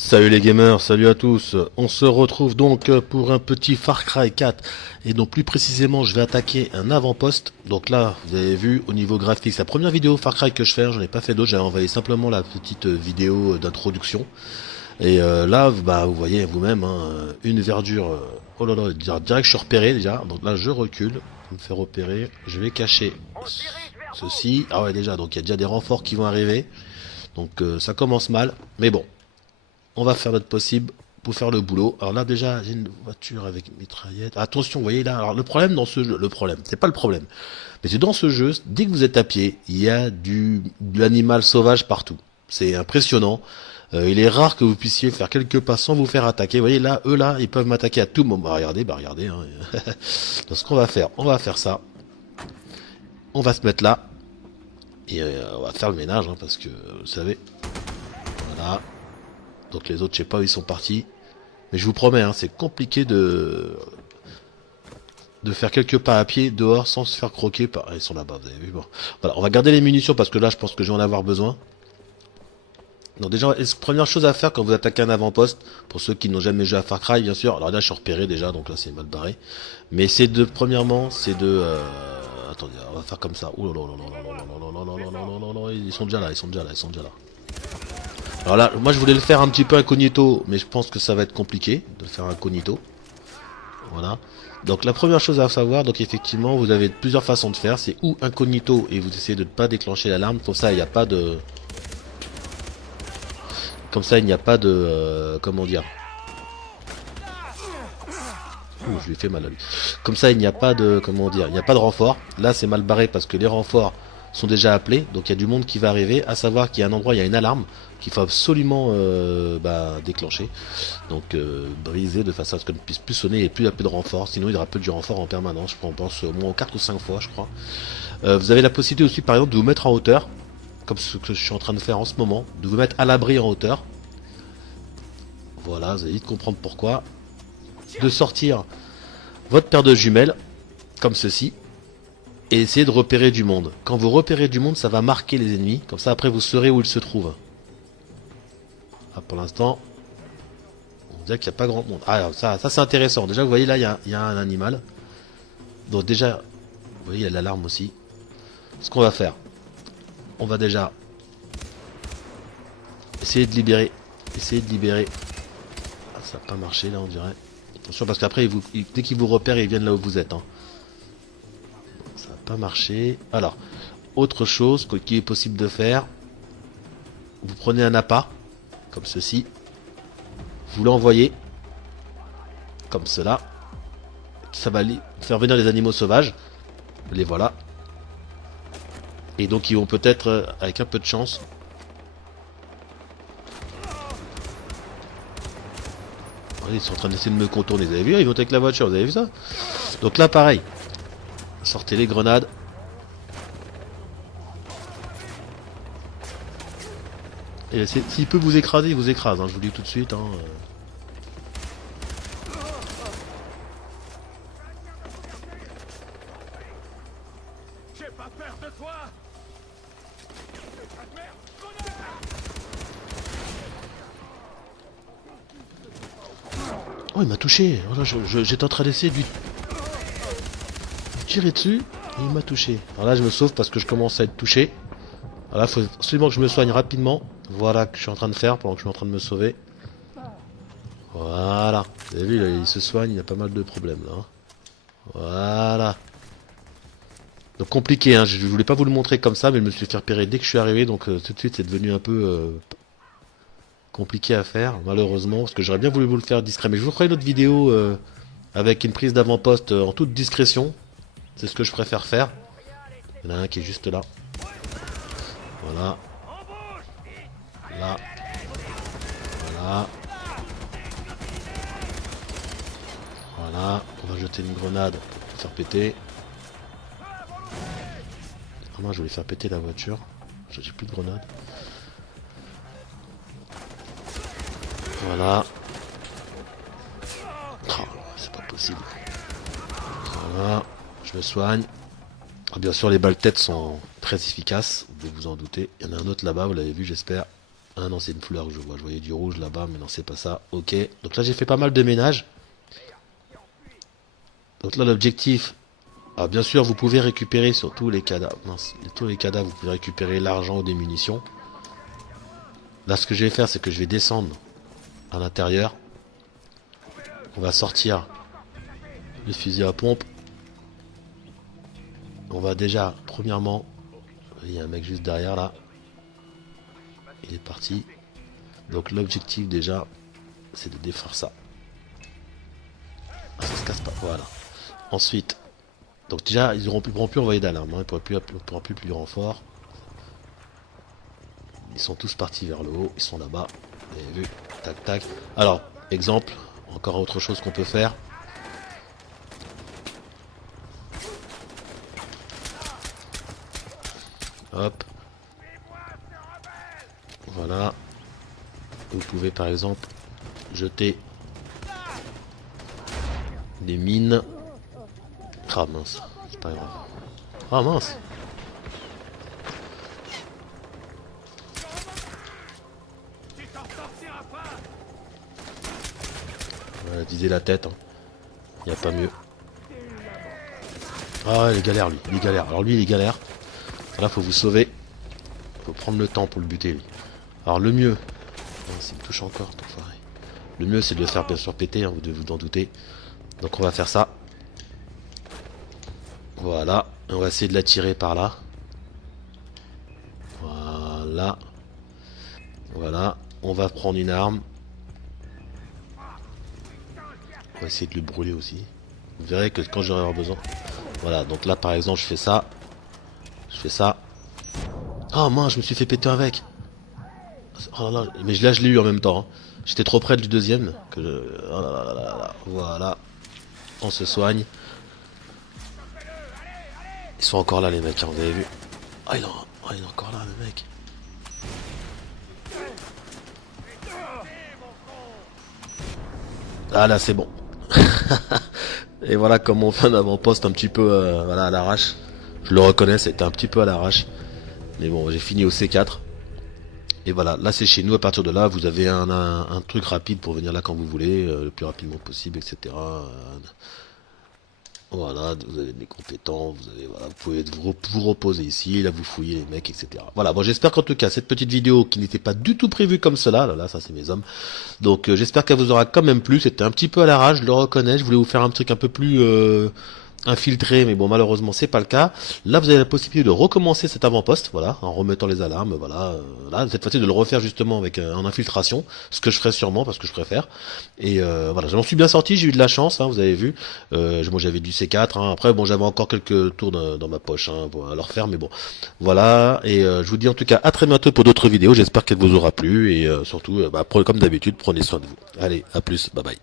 Salut les gamers, salut à tous. On se retrouve donc pour un petit Far Cry 4. Et donc plus précisément, je vais attaquer un avant-poste. Donc là, vous avez vu au niveau graphique, c'est la première vidéo Far Cry que je fais. J'en ai pas fait d'autres, j'avais envoyé simplement la petite vidéo d'introduction. Et là, bah, vous voyez vous-même, hein, une verdure. Oh là là, direct je suis repéré déjà. Donc là, je recule. Je me fais repérer. Je vais cacher ceci. Ah ouais, déjà, donc il y a déjà des renforts qui vont arriver. Donc ça commence mal. Mais bon, on va faire notre possible pour faire le boulot. Alors là déjà j'ai une voiture avec une mitraillette. Attention, vous voyez là, alors le problème dans ce jeu, le problème, c'est pas le problème. Mais c'est dans ce jeu, dès que vous êtes à pied, il y a de l'animal sauvage partout. C'est impressionnant. Il est rare que vous puissiez faire quelques pas sans vous faire attaquer. Vous voyez là, eux là, ils peuvent m'attaquer à tout moment. Bah regardez. Hein. Donc ce qu'on va faire, on va faire ça. On va se mettre là et on va faire le ménage, hein, parce que vous savez, voilà. Donc les autres, je sais pas où ils sont partis. Mais je vous promets, hein, c'est compliqué de faire quelques pas à pied dehors sans se faire croquer par... Ah, ils sont là-bas, vous avez vu. Bon. Voilà, on va garder les munitions parce que là, je pense que je vais en avoir besoin. Donc déjà, première chose à faire quand vous attaquez un avant-poste, pour ceux qui n'ont jamais joué à Far Cry, bien sûr. Alors là, je suis repéré déjà, donc là, c'est mal barré. Mais c'est de, premièrement, c'est de... Attendez, on va faire comme ça. Ouh là là là là là là là là là là là là là là, ils sont déjà là, ils sont déjà là, ils sont déjà là. Alors là, moi je voulais le faire un petit peu incognito, mais je pense que ça va être compliqué de le faire incognito. Voilà. Donc la première chose à savoir, donc effectivement, vous avez plusieurs façons de faire. C'est ou incognito et vous essayez de ne pas déclencher l'alarme. Comme ça, il n'y a pas de... Comme ça, il n'y a pas de... comment dire? Ouh, je lui ai fait mal à lui. Comme ça, il n'y a pas de... Comment dire? Il n'y a pas de renfort. Là, c'est mal barré parce que les renforts sont déjà appelés. Donc il y a du monde qui va arriver. À savoir qu'il y a un endroit, il y a une alarme qu'il faut absolument déclencher. Donc briser de façon à ce qu'elle ne puisse plus sonner et plus il n'y a plus de renfort. Sinon, il y aura plus du renfort en permanence. Je pense au moins 4 ou 5 fois, je crois. Vous avez la possibilité aussi, par exemple, de vous mettre en hauteur. Comme ce que je suis en train de faire en ce moment. De vous mettre à l'abri en hauteur. Voilà, vous allez vite comprendre pourquoi. De sortir votre paire de jumelles, comme ceci, et essayer de repérer du monde. Quand vous repérez du monde, ça va marquer les ennemis, comme ça après vous saurez où ils se trouvent. Ah, pour l'instant, on dirait qu'il n'y a pas grand monde. Ah, ça c'est intéressant. Déjà, vous voyez là, il y a un animal. Donc déjà, vous voyez, il y a l'alarme aussi. Ce qu'on va faire, on va déjà essayer de libérer. Essayer de libérer. Ah, ça n'a pas marché là, on dirait. Attention, parce qu'après, dès qu'ils vous repèrent, ils viennent là où vous êtes. Hein. Ça n'a pas marché. Alors, autre chose qui est possible de faire, vous prenez un appât, comme ceci, vous l'envoyez, comme cela, ça va faire venir les animaux sauvages, les voilà, et donc ils vont peut-être, avec un peu de chance, ils sont en train d'essayer de me contourner, vous avez vu, ils vont avec la voiture, vous avez vu ça? Donc là pareil, sortez les grenades, et s'il peut vous écraser, il vous écrase, hein, je vous le dis tout de suite. Hein. Oh, il m'a touché. Voilà, j'étais en train d'essayer de lui tirer dessus et il m'a touché. Alors là, je me sauve parce que je commence à être touché. Alors là, il faut absolument que je me soigne rapidement. Voilà que je suis en train de faire pendant que je suis en train de me sauver. Voilà. Vous avez vu, là, il se soigne, il a pas mal de problèmes là. Hein. Voilà. Donc compliqué, hein. Je voulais pas vous le montrer comme ça, mais je me suis fait repérer dès que je suis arrivé. Donc tout de suite, c'est devenu un peu compliqué à faire, malheureusement. Parce que j'aurais bien voulu vous le faire discret. Mais je vous ferai une autre vidéo avec une prise d'avant-poste en toute discrétion. C'est ce que je préfère faire. Il y en a un qui est juste là. Voilà. Là. Voilà. Voilà. On va jeter une grenade pour faire péter. Ah non, je voulais faire péter la voiture. J'ai plus de grenade. Voilà. Oh, c'est pas possible. Voilà. Je me soigne. Bien sûr, les balles têtes sont très efficaces, vous devez vous en douter. Il y en a un autre là-bas, vous l'avez vu, j'espère. Ah non, c'est une fleur que je vois. Je voyais du rouge là-bas, mais non, c'est pas ça. Ok. Donc là, j'ai fait pas mal de ménage. Donc là, l'objectif... Ah, bien sûr, vous pouvez récupérer sur tous les cadavres. Mince, tous les cadavres, vous pouvez récupérer l'argent ou des munitions. Là, ce que je vais faire, c'est que je vais descendre à l'intérieur. On va sortir le fusil à pompe. On va déjà, premièrement... Il y a un mec juste derrière, là. Il est parti. Donc l'objectif, déjà, c'est de défaire ça. Ah, ça se casse pas, voilà. Ensuite... Donc déjà, ils pourront plus envoyer d'alarme, hein. Ils pourront plus du renfort. Ils sont tous partis vers le haut, ils sont là-bas. Vous avez vu, tac tac. Alors, exemple, encore autre chose qu'on peut faire. Hop. Voilà. Vous pouvez par exemple jeter des mines. Ah mince, c'est pas grave. Ah mince. Voilà, viser la tête. Il n'y a pas mieux. Ah, il galère lui. Il galère. Alors lui, il galère. Là, faut vous sauver. Faut prendre le temps pour le buter lui. Alors le mieux. S'il me touche encore, ton enfoiré. Le mieux, c'est de le faire bien sûr péter. Hein, vous devez vous en douter. Donc on va faire ça. Voilà. On va essayer de l'attirer par là. Voilà. Voilà. On va prendre une arme. On va essayer de le brûler aussi. Vous verrez que quand j'aurai besoin. Voilà. Donc là, par exemple, je fais ça. Je fais ça. Oh mince, je me suis fait péter avec. Oh là là. Mais là, je l'ai eu en même temps. Hein. J'étais trop près du deuxième. Que je... Oh là là là là. Voilà. On se soigne. Ils sont encore là les mecs, hein, vous avez vu. Ah il est encore là le mec. Ah là c'est bon. Et voilà comment on fait un avant-poste un petit peu voilà, à l'arrache. Je le reconnais, c'était un petit peu à l'arrache. Mais bon, j'ai fini au C4. Et voilà, là c'est chez nous, à partir de là, vous avez un truc rapide pour venir là quand vous voulez, le plus rapidement possible, etc. Voilà, vous avez des compétents, voilà, vous pouvez vous reposer ici, là vous fouillez les mecs, etc. Voilà, bon j'espère qu'en tout cas cette petite vidéo qui n'était pas du tout prévue comme cela, là ça c'est mes hommes, donc j'espère qu'elle vous aura quand même plu, c'était un petit peu à l'arrache, je le reconnais, je voulais vous faire un truc un peu plus infiltré, mais bon malheureusement c'est pas le cas. Là vous avez la possibilité de recommencer cet avant-poste, voilà, en remettant les alarmes, voilà, là cette fois-ci de le refaire justement avec en infiltration, ce que je ferai sûrement parce que je préfère. Et voilà, j'en suis bien sorti, j'ai eu de la chance, hein, vous avez vu. Moi j'avais du C4, hein. Après bon j'avais encore quelques tours dans ma poche hein, à leur faire, mais bon voilà. Et je vous dis en tout cas à très bientôt pour d'autres vidéos, j'espère qu'elle vous aura plu et surtout comme d'habitude prenez soin de vous. Allez, à plus, bye bye.